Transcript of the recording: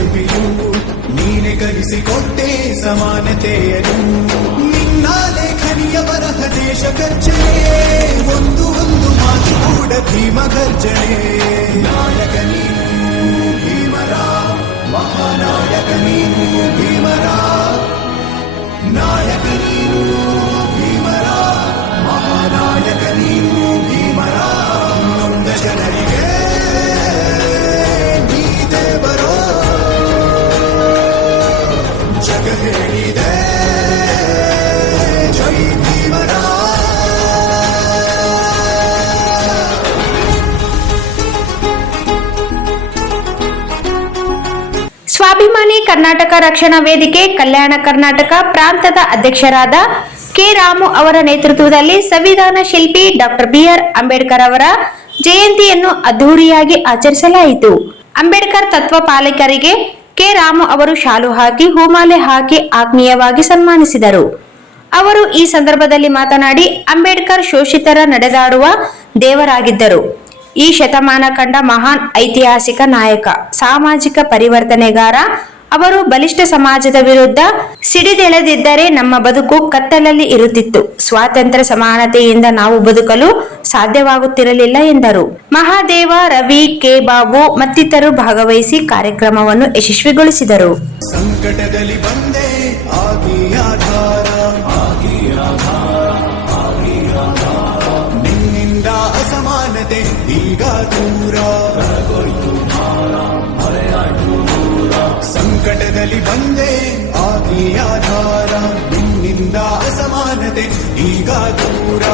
ಶಿಲ್ಪಿಯು ನೀನೆ ಕಲಿಸಿಕೊಟ್ಟೆ ಸಮಾನತೆಯನ್ನು ನಿನ್ನ ಲೇಖನಿಯ ಬರಹ ದೇಶ ಕಚ್ಚನೆ ಒಂದು ಮಾತು ಕೂಡ ಭೀಮ ಗರ್ಜನೆ ನಾಯಕ ನೀನು ಭೀಮರ ಮಹಾನಾಯಕ ನೀನು ಭೀಮರ ನಾಯಕ ನೀನು ಭೀಮರ ಮಹಾನಾಯಕ ನೀನು ಭೀಮರ ನೊಂದ ಜನರಿಗೆ ನೀ ದೇವರೋ ಜಗ ಹೇಳಿದೆ ಜೈ ಭೀಮರ. ಸ್ವಾಭಿಮಾನಿ ಕರ್ನಾಟಕ ರಕ್ಷಣಾ ವೇದಿಕೆ ಕಲ್ಯಾಣ ಕರ್ನಾಟಕ ಪ್ರಾಂತದ ಅಧ್ಯಕ್ಷರಾದ ಕೆ ರಾಮು ಅವರ ನೇತೃತ್ವದಲ್ಲಿ ಸಂವಿಧಾನ ಶಿಲ್ಪಿ ಡಾಕ್ಟರ್ ಬಿಆರ್ ಅಂಬೇಡ್ಕರ್ ಅವರ ಜಯಂತಿಯನ್ನು ಅದ್ದೂರಿಯಾಗಿ ಆಚರಿಸಲಾಯಿತು. ಅಂಬೇಡ್ಕರ್ ತತ್ವ ಪಾಲಕರಿಗೆ ಕೆ ರಾಮು ಅವರು ಶಾಲು ಹಾಕಿ ಹೂಮಾಲೆ ಹಾಕಿ ಆತ್ಮೀಯವಾಗಿ ಸನ್ಮಾನಿಸಿದರು. ಅವರು ಈ ಸಂದರ್ಭದಲ್ಲಿ ಮಾತನಾಡಿ, ಅಂಬೇಡ್ಕರ್ ಶೋಷಿತರ ನಡೆದಾಡುವ ದೇವರಾಗಿದ್ದರು. ಈ ಶತಮಾನ ಕಂಡ ಮಹಾನ್ ಐತಿಹಾಸಿಕ ನಾಯಕ, ಸಾಮಾಜಿಕ ಪರಿವರ್ತನೆಗಾರ. ಅವರು ಬಲಿಷ್ಠ ಸಮಾಜದ ವಿರುದ್ಧ ಸಿಡಿದೆಳೆದಿದ್ದರೆ ನಮ್ಮ ಬದುಕು ಕತ್ತಲಲ್ಲಿ ಇರುತ್ತಿತ್ತು. ಸ್ವಾತಂತ್ರ್ಯ ಸಮಾನತೆಯಿಂದ ನಾವು ಬದುಕಲು ಸಾಧ್ಯವಾಗುತ್ತಿರಲಿಲ್ಲ ಎಂದರು. ಮಹಾದೇವ, ರವಿ, ಕೆ ಬಾಬು ಮತ್ತಿತರರು ಭಾಗವಹಿಸಿ ಕಾರ್ಯಕ್ರಮವನ್ನು ಯಶಸ್ವಿಗೊಳಿಸಿದರು. ಸಂಕಟದಲ್ಲಿ ಬಂದೆ ಆಗಿ ಆಧಾರ ನಿನ್ನಿಂದ ಅಸಮಾನತೆ ಈಗ ದೂರ ಸಂಕಟದಲ್ಲಿ ಬಂದೆ ಆಗಿ ಆಧಾರ ನಿನ್ನಿಂದ ಅಸಮಾನತೆ ಈಗ ದೂರ